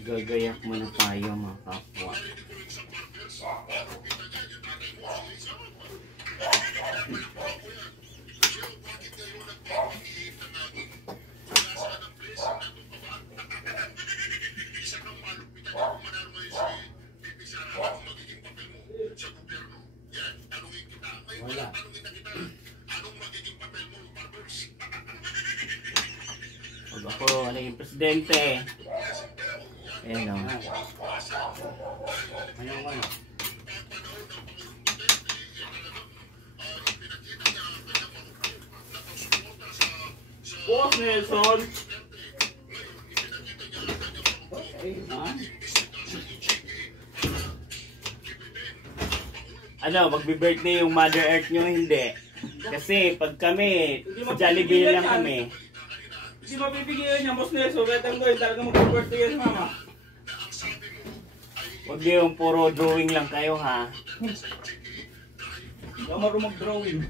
Gagayak muna tayo mga kapwa. Wala. Pag ako naging presidente, ayan o. Ano? Boss Nelson! Okay, man. Ano, magbe-birthday yung Mother Earth nyo? Hindi. Kasi pag kami, Jollibee lang kami. Hindi mapipigyan niya, Boss Nelson. Kahit ang gawin, talaga mag-birthday yan, mama. Huwag yung puro drawing lang kayo ha. Hindi ako marunong mag-drawing.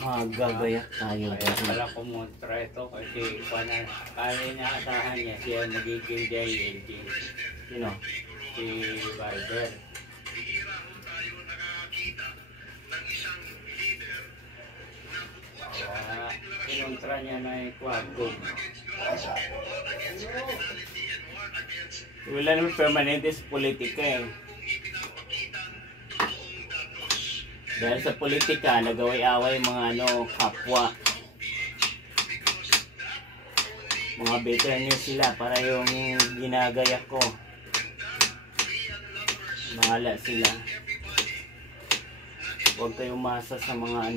Magagayak tayo. Kaya pala kumontra ito kasi kaya niya asahan niya siya magiging JLG. Sino? Si Barber. Kaya kinontra niya na yung Quadcom. Wala naman permanente sa politika eh. Dahil sa politika, nagaway-away mga kapwa. Mga veteran nyo sila para yung ginagayak ko. Bahala sila. Huwag kayong umasa sa mga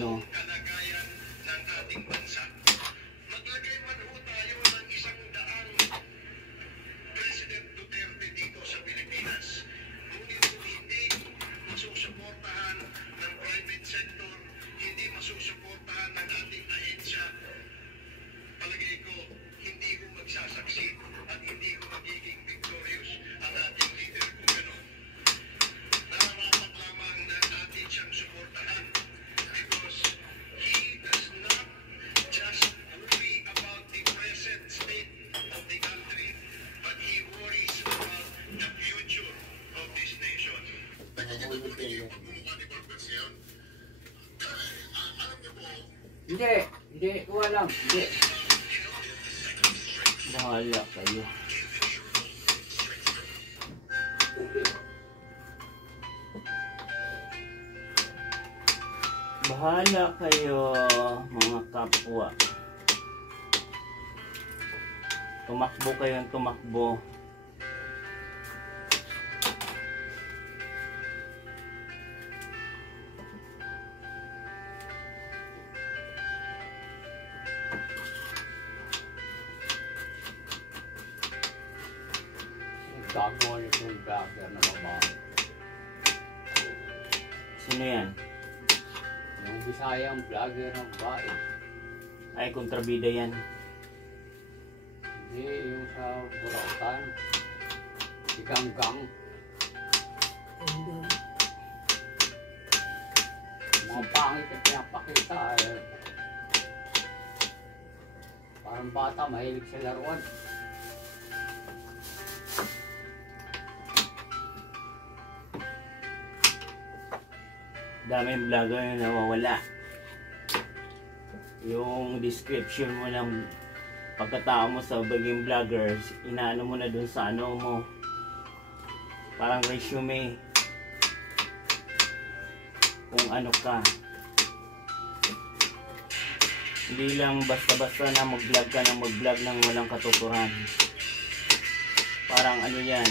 Hindi, walang, hindi. bahala kayo. Bahala kayo mga kapwa. Tumakbo kayong tumakbo. Gago ulit yung vlogger na babae. Sino yan? Yung Bisayang vlogger na babae. Ay, kontrabida yan. Hindi, yung sa Burautan. Si Ganggang. Mga pangit na pinapakita eh. Parang bata, mahilig sa laruan. Daming vlogger na nawawala. Yung description mo ng pagkatao mo sa baging vloggers, inaano mo na dun sa mo. Parang resume. Kung ano ka. Hindi lang basta-basta na mag-vlog ka ng mag-vlog ng walang katuturan. Parang ano yan.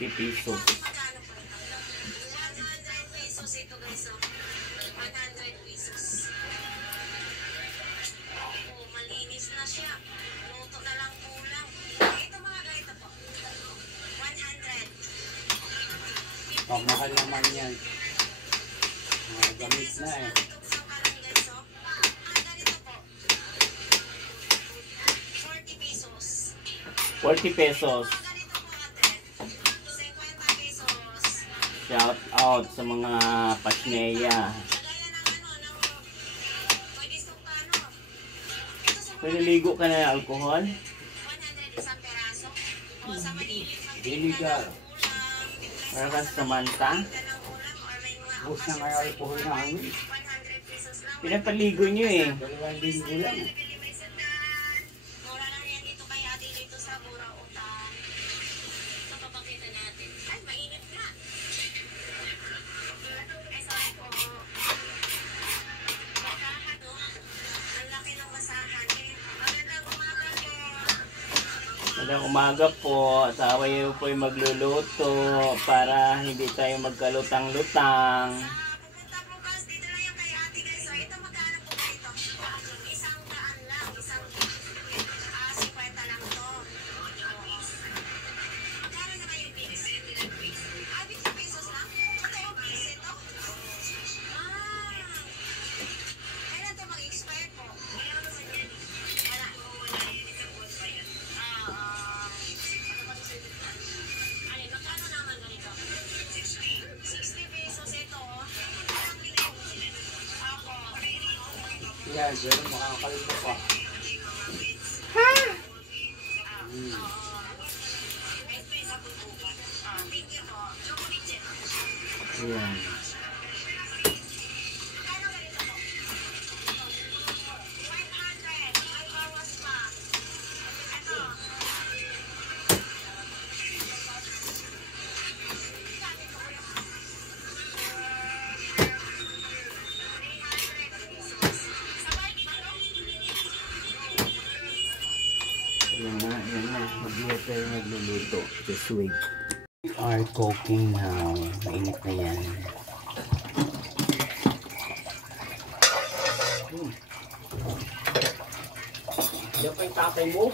50 pesos. Magkano po ito? 100 pesos ito guys. 100 pesos. Oh, malinis na siya. Luto na lang kulang. Ito mga ganito po. 100. Pamahal naman yan. Mga gamit na eh. Ganito po. 40 pesos. 40 pesos. Ganito po ate. 50 pesos. Shout out sa mga pasneya. Kagaya ng pwede sukano. Ito sa Pwede ligo ka na ng alcohol? 100 isang peraso. O sa malilit ng Vinegar. Para ka sa manta? Bus na nga alcohol namin. 100 pesos lang. Pinapaligo nyo eh. 2 linggo lang. Mura lang yan dito kay ate dito sa Burautan. Ito papakita natin. Ay, mainit na. Ay, sorry po. Masahan, no? Ang laki ng masahan. Magandang umaga po. Magandang umaga po. Tayo po ay magluluto para hindi tayo magkalutang-lutang. Pupunta bukas. Dito lang yung kay ate guys. So, ito magkano po dito? Isang daan lang. 50 lang to. Magkano na kayo bigis? 50 pesos lang? Totoo bigis ito? Kailan to mag-expire po? Wala. Alin, magkano naman ganito? 60 pesos ito. Ako. Yan, pero makakalito pa. Thank you po. Chocolate. Ayan. Magkano ganito po? 100. May bawas pa. Ito. Sabi ko kuya. 300 pesos. Sabay dito. Ayan na, ayan na. Mag-iwa tayo magluluto. Just wait. We are cooking now. Mainit na yan. Diyan pa yung tatay mo.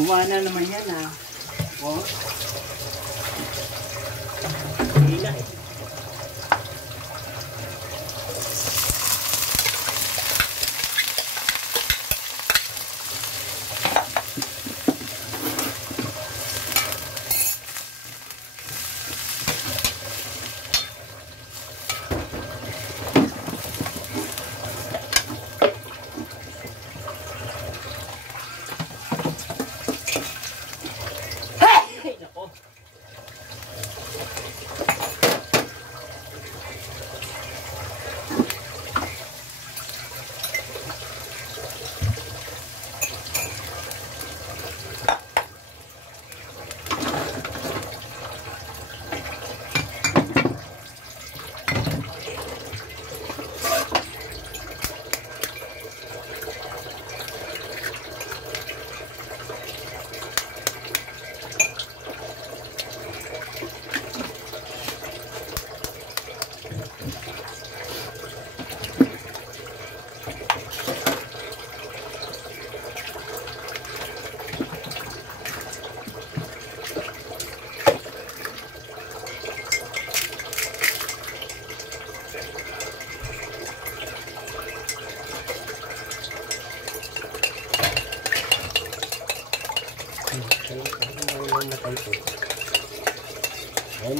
Gumana naman yan ha. Oh. Hila eh. Nako.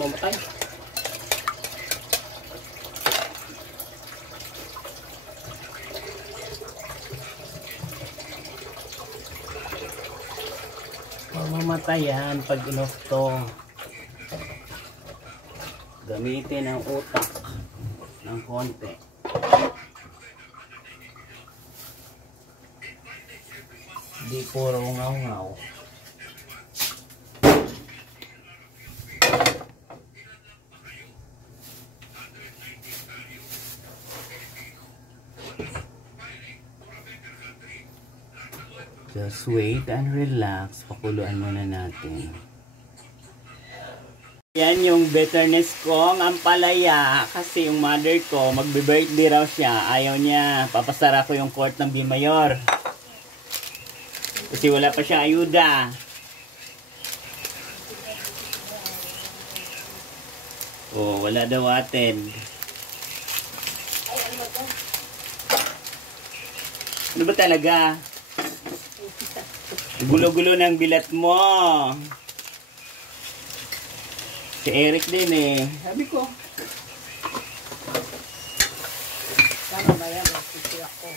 mamatay. Mamamatay yan pag inokto. Gamitin ang utak ng konti. Di puro ngaw-ngaw. Just wait and relax. Pakuluan muna natin. Yan yung bitterness ko, ang ampalaya. Kasi yung mother ko, magbe-birthday raw siya. Ayaw niya. Papasara ko yung court ng Bimayor. Kasi wala pa siya ayuda. Oh, wala daw atin. Ano ba talaga? Gulo-gulo ng bilat mo. Si Eric din eh. Sabi ko. Tama ba yan? Magpipila ko.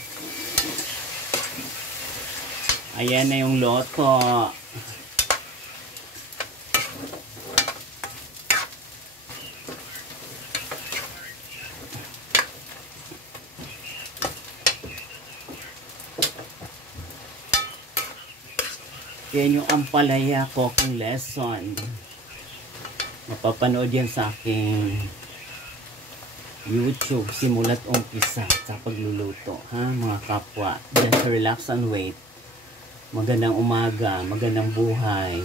Ayan na yung loto. Yan yung ampalaya cooking lesson. Mapapanood yan sa aking YouTube simula't umpisa sa pagluluto. Ha, mga kapwa. Just relax and wait. Magandang umaga, magandang buhay.